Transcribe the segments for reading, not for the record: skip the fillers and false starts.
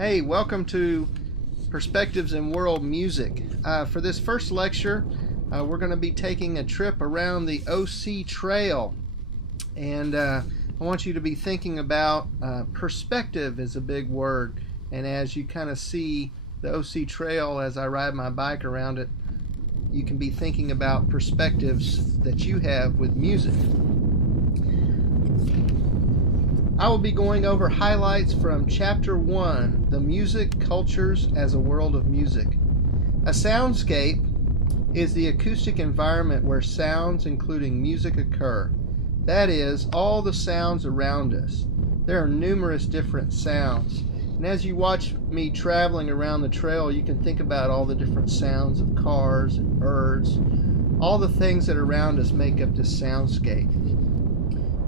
Hey, welcome to Perspectives in World Music. For this first lecture, we're going to be taking a trip around the OC Trail. And I want you to be thinking about perspective is a big word. And as you kind of see the OC Trail as I ride my bike around it, you can be thinking about perspectives that you have with music. I will be going over highlights from Chapter 1, The Music Cultures as a World of Music. A soundscape is the acoustic environment where sounds, including music, occur. That is, all the sounds around us. There are numerous different sounds. And as you watch me traveling around the trail, you can think about all the different sounds of cars and birds. All the things that are around us make up this soundscape.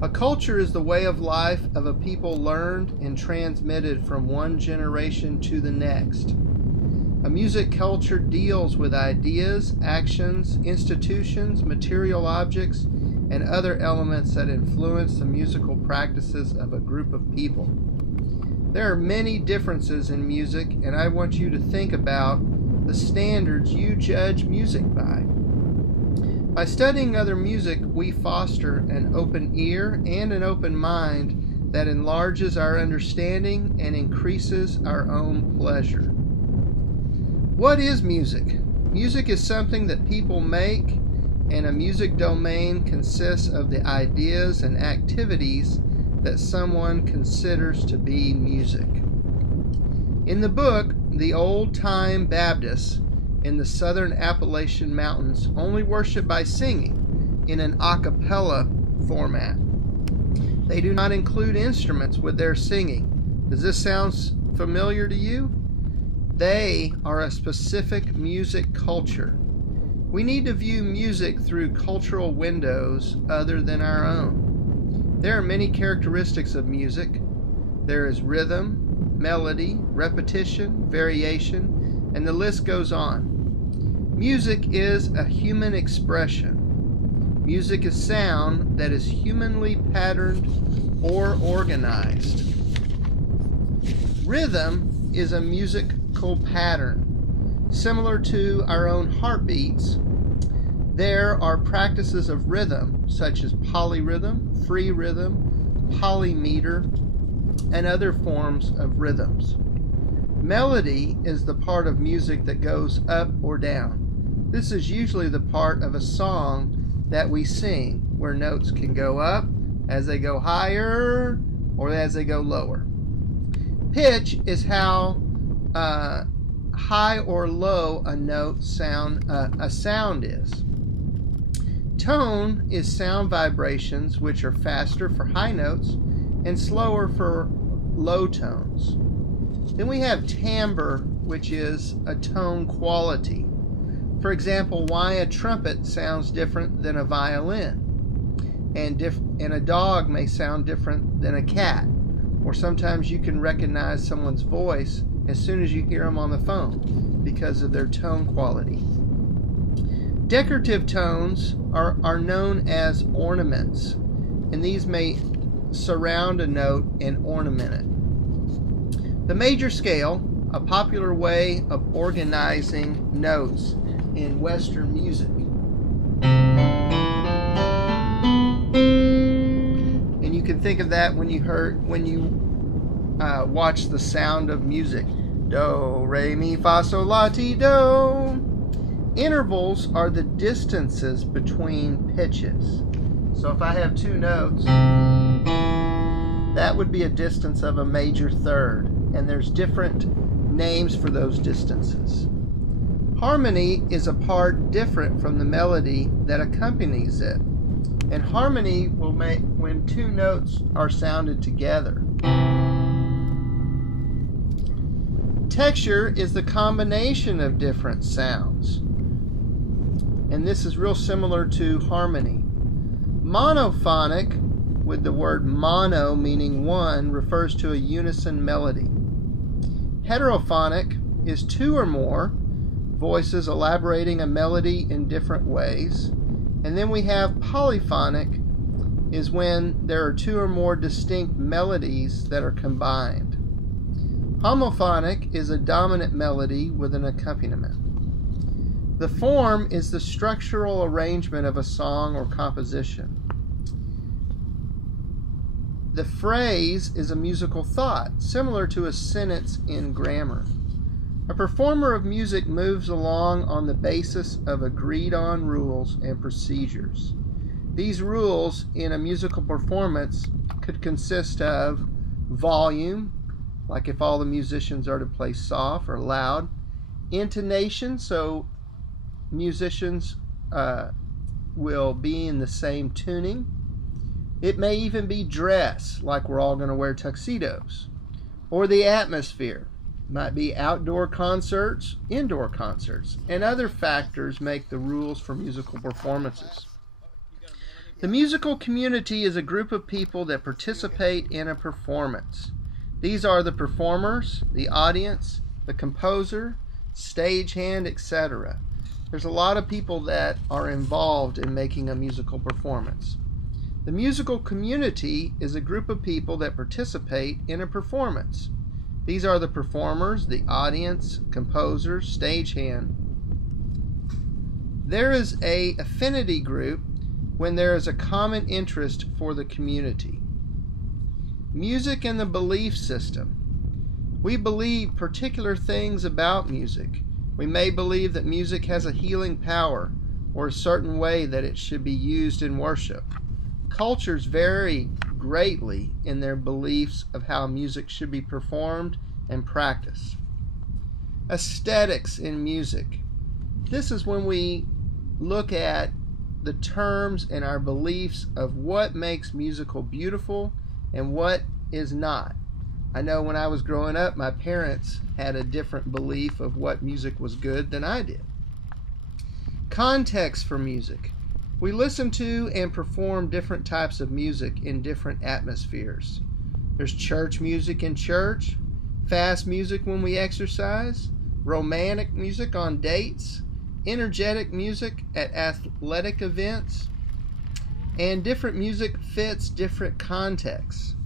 A culture is the way of life of a people learned and transmitted from one generation to the next. A music culture deals with ideas, actions, institutions, material objects, and other elements that influence the musical practices of a group of people. There are many differences in music, and I want you to think about the standards you judge music by. By studying other music, we foster an open ear and an open mind that enlarges our understanding and increases our own pleasure. What is music? Music is something that people make, and a music domain consists of the ideas and activities that someone considers to be music. In the book, The Old Time Baptists in the southern Appalachian Mountains only worship by singing in an a cappella format. They do not include instruments with their singing. Does this sound familiar to you? They are a specific music culture. We need to view music through cultural windows other than our own. There are many characteristics of music. There is rhythm, melody, repetition, variation, and the list goes on. Music is a human expression. Music is sound that is humanly patterned or organized. Rhythm is a musical pattern. Similar to our own heartbeats, there are practices of rhythm such as polyrhythm, free rhythm, polymeter, and other forms of rhythms. Melody is the part of music that goes up or down. This is usually the part of a song that we sing, where notes can go up as they go higher or as they go lower. Pitch is how high or low a sound is. Tone is sound vibrations, which are faster for high notes and slower for low tones. Then we have timbre, which is a tone quality. For example, why a trumpet sounds different than a violin, and a dog may sound different than a cat. Or sometimes you can recognize someone's voice as soon as you hear them on the phone because of their tone quality. Decorative tones are known as ornaments, and these may surround a note and ornament it. The major scale, a popular way of organizing notes in Western music. And you can think of that when you watch The Sound of Music. Do, re, mi, fa, sol, la, ti, do. Intervals are the distances between pitches. So if I have two notes, that would be a distance of a major third. And there's different names for those distances. Harmony is a part different from the melody that accompanies it. And harmony will make when two notes are sounded together. Texture is the combination of different sounds. And this is real similar to harmony. Monophonic, with the word mono meaning one, refers to a unison melody. Heterophonic is two or more voices elaborating a melody in different ways. And then we have polyphonic is when there are two or more distinct melodies that are combined. Homophonic is a dominant melody with an accompaniment. The form is the structural arrangement of a song or composition. The phrase is a musical thought, similar to a sentence in grammar. A performer of music moves along on the basis of agreed-on rules and procedures. These rules in a musical performance could consist of volume, like if all the musicians are to play soft or loud, intonation, so musicians will be in the same tuning. It may even be dress, like we're all going to wear tuxedos. Or the atmosphere. Might be outdoor concerts, indoor concerts, and other factors make the rules for musical performances. The musical community is a group of people that participate in a performance. These are the performers, the audience, the composer, stagehand, etc. There's a lot of people that are involved in making a musical performance. The musical community is a group of people that participate in a performance. These are the performers, the audience, composers, stagehand. There is an affinity group when there is a common interest for the community. Music and the belief system. We believe particular things about music. We may believe that music has a healing power or a certain way that it should be used in worship. Cultures vary greatly in their beliefs of how music should be performed and practiced. Aesthetics in music. This is when we look at the terms and our beliefs of what makes musical beautiful and what is not. I know when I was growing up, my parents had a different belief of what music was good than I did. Context for music. We listen to and perform different types of music in different atmospheres. There's church music in church, fast music when we exercise, romantic music on dates, energetic music at athletic events, and different music fits different contexts.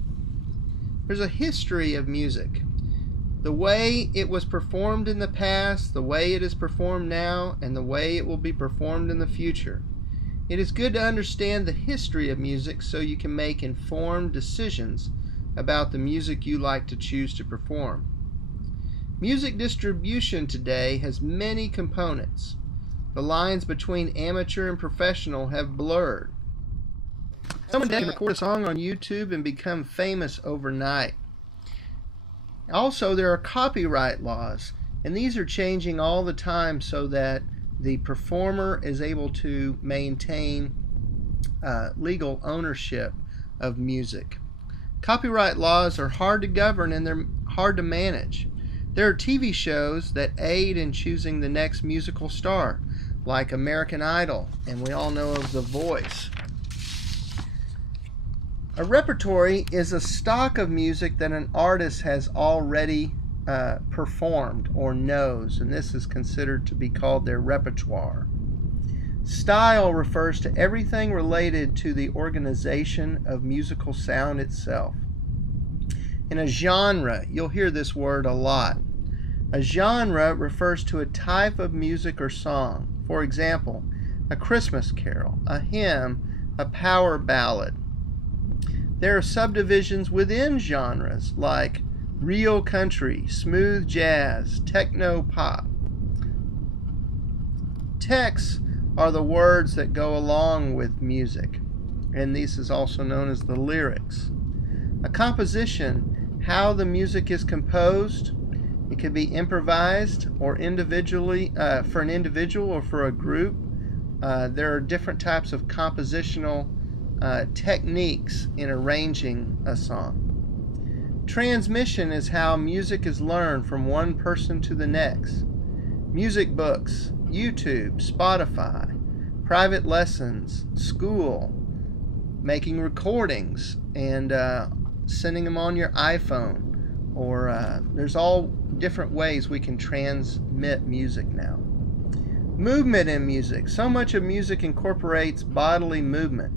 There's a history of music. The way it was performed in the past, the way it is performed now, and the way it will be performed in the future. It is good to understand the history of music so you can make informed decisions about the music you like to choose to perform. Music distribution today has many components. The lines between amateur and professional have blurred. Someone can record a song on YouTube and become famous overnight. Also, there are copyright laws, and these are changing all the time so that the performer is able to maintain legal ownership of music. Copyright laws are hard to govern and they're hard to manage. There are TV shows that aid in choosing the next musical star, like American Idol, and we all know of The Voice. A repertory is a stock of music that an artist has already performed or knows, and this is considered to be called their repertoire. Style refers to everything related to the organization of musical sound itself. In a genre, you'll hear this word a lot. A genre refers to a type of music or song. For example, a Christmas carol, a hymn, a power ballad. There are subdivisions within genres like real country, smooth jazz, techno pop. Texts are the words that go along with music, and this is also known as the lyrics. A composition, how the music is composed. It can be improvised or individually for an individual or for a group. There are different types of compositional techniques in arranging a song. Transmission is how music is learned from one person to the next. Music books, YouTube, Spotify, private lessons, school, making recordings and sending them on your iPhone, or there's all different ways we can transmit music now. Movement in music. So much of music incorporates bodily movement.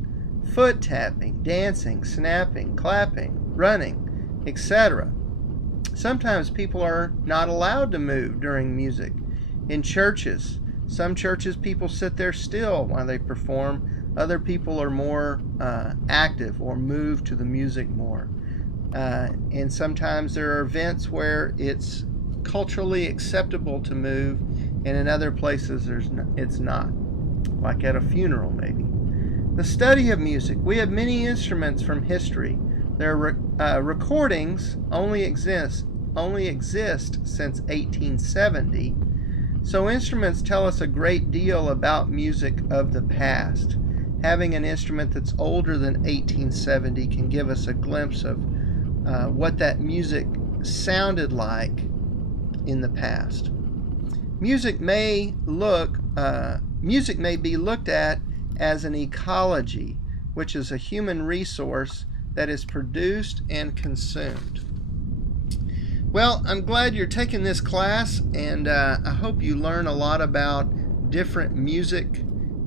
Foot tapping, dancing, snapping, clapping, running, etc. Sometimes people are not allowed to move during music. In churches, some churches people sit there still while they perform. Other people are more active or move to the music more. And sometimes there are events where it's culturally acceptable to move, and in other places it's not, like at a funeral maybe. The study of music. We have many instruments from history. Their recordings only exist since 1870, so instruments tell us a great deal about music of the past. Having an instrument that's older than 1870 can give us a glimpse of what that music sounded like in the past. Music may be looked at as an ecology, which is a human resource that is produced and consumed. Well, I'm glad you're taking this class, and I hope you learn a lot about different music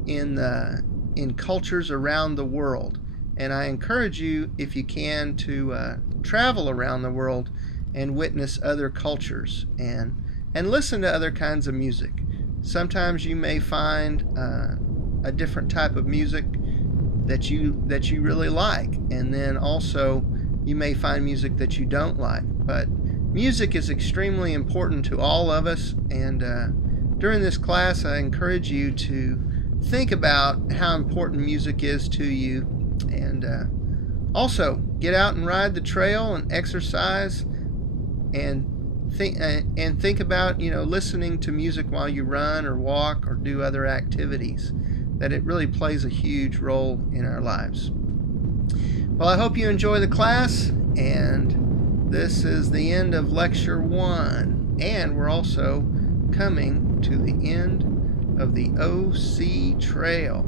in cultures around the world. And I encourage you, if you can, to travel around the world and witness other cultures and listen to other kinds of music. Sometimes you may find a different type of music that you really like, and then also you may find music that you don't like. But music is extremely important to all of us, and during this class I encourage you to think about how important music is to you, and also get out and ride the trail and exercise, and think about listening to music while you run or walk or do other activities. That it really plays a huge role in our lives. Well, I hope you enjoy the class, and this is the end of Lecture 1, and we're also coming to the end of the OC Trail.